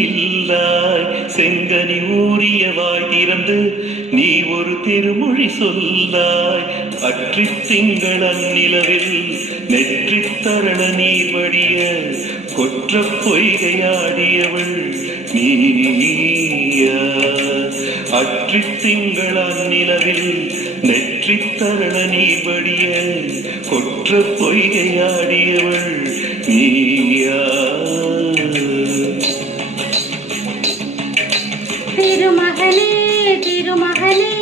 நில்லாய். செங்கனி ஊறிய வாய் திறந்து நீ ஒரு திருமொழி சொல்லாய். அற்றித் திங்களன் நிலவில் நெற்றித் தரள நீர் வடிய கொற்ற பொய்கையாடியவள் நீயா. அற்றித் திங்களன் நிலவில் நெற்றித் தரள நீர் வடிய கொற்ற பொய்கையாடியவள் நீயா. திருமகனே திருமகனே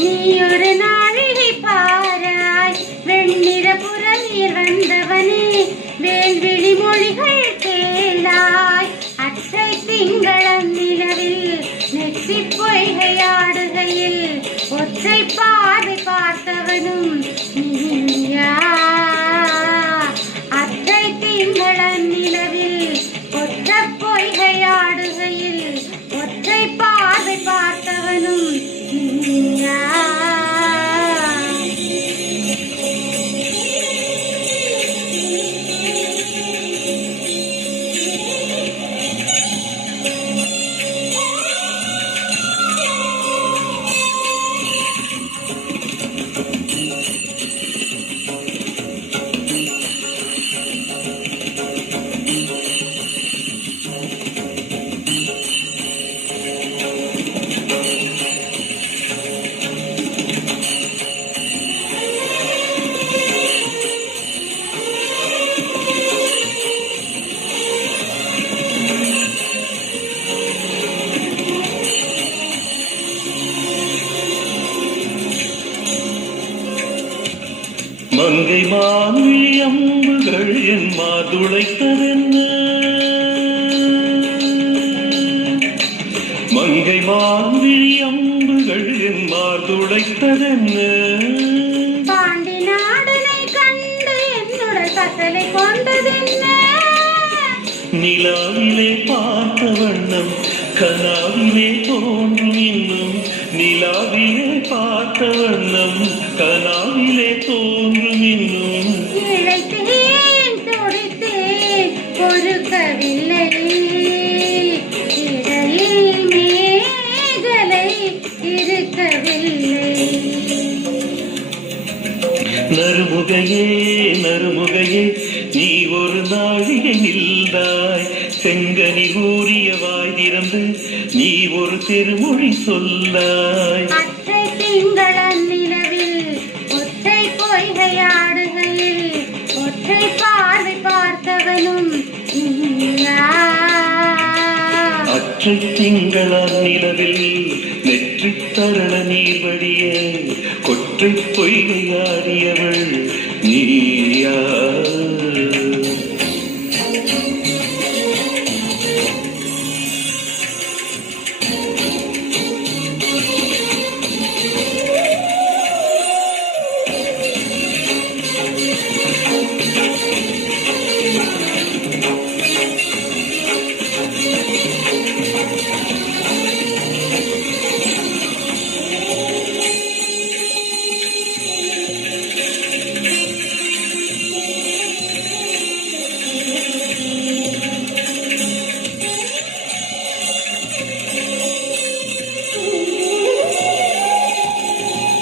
நீ ஒரு நாளிகை பாராய். வெண்ணிற புறநீர் வந்தவனே வேல்விழி மொழிகள் கேளாய். அற்றை திங்களன் நிலவில் நெற்றி பொய்கையாடுகையில் ஒற்றை பார்வை பார்த்தவனும் நீயா. அற்றை திங்களன் நிலவில் ஒற்ற பொய்கையாடுகையில் ஒற்றை பார்வை பார்த்தவனும் நீயா. மங்கை மான்விழி அம்புகள் என் மாதுளைத்ததென்ன. மங்கை மான்விழி அம்புகள் என் மாதுளைத்ததென்ன. பாண்டி நாடனை கண்டு என்னுடன் பசலை கொண்டதென்ன. நிலாவிலே பார்த்த வண்ணம் கனாவிலே தோன்றும் இன்னும். நிலாவிலே பார்த்த வண்ணம் கனாவிலே தோன்றும் இன்னும். இழைத்தேன் துடித்தேன் பொறுக்கவில்லை. இடையில் மேகலை இருக்கவில்லை. நறுமுகையே நறுமுகையே நீ ஒரு நாழிகை நில்லாய். செங்கனி ஊறிய வாய் திறந்து நீ ஒரு திருமொழி சொல்லாய். அற்றை திங்களன் நிலவில் ஒற்றை பொய்கையாடுகையில் ஒற்றை பார்வை பார்த்தவனும் நீயா. அற்றை திங்களன் நிலவில் நெற்றித் தரள நீர் வடிய கொற்றை பொய்கையாடியவள் நீயா.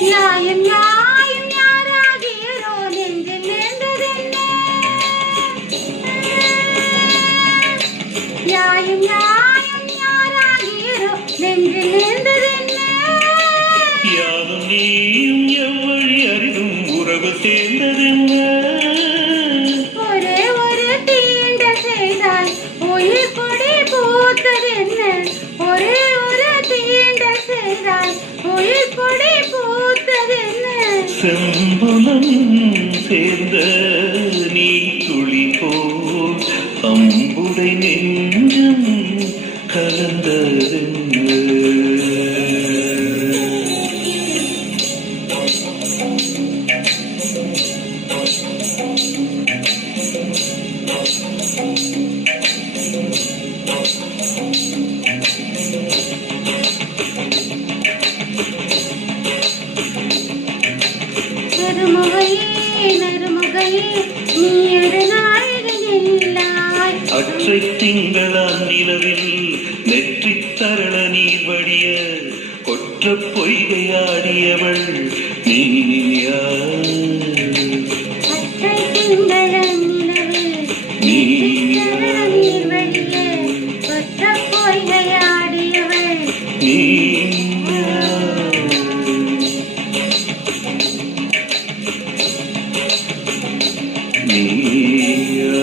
நியாயம் நியாயம் யாராகியரோ நெஞ்சில் நேர்ந்ததென்ன. நியாயம் நியாயம் யாராகியரோ நெஞ்சில் நேர்ந்ததென்ன. யாரும் நீயும் எவ்வழி அறிவும் உறவு சேர்ந்ததென்ன. ஒரே ஒரு தீண்ட செய்தால் உயிர் கொடி பூத்ததென்ன. ஒரே ஒரு தீண்ட செய்தால் உயிர் கொடி பூத்ததென்ன. செம்புலம் சேர்ந்த நீ துளி போல் அம்புடை நெஞ்சம் கலந்ததென்ன. நீயொரு நாழிகை நில்லாய். அற்றை திங்களான் நிலவில் நெற்றி தரள நீர் வடிய கொற்ற பொய்கையாடியவள் நீயா பச்சை திங்கள நிலவில் நீர் வழிய கொற்ற பொய்கையாடியவள் நீயா நீயா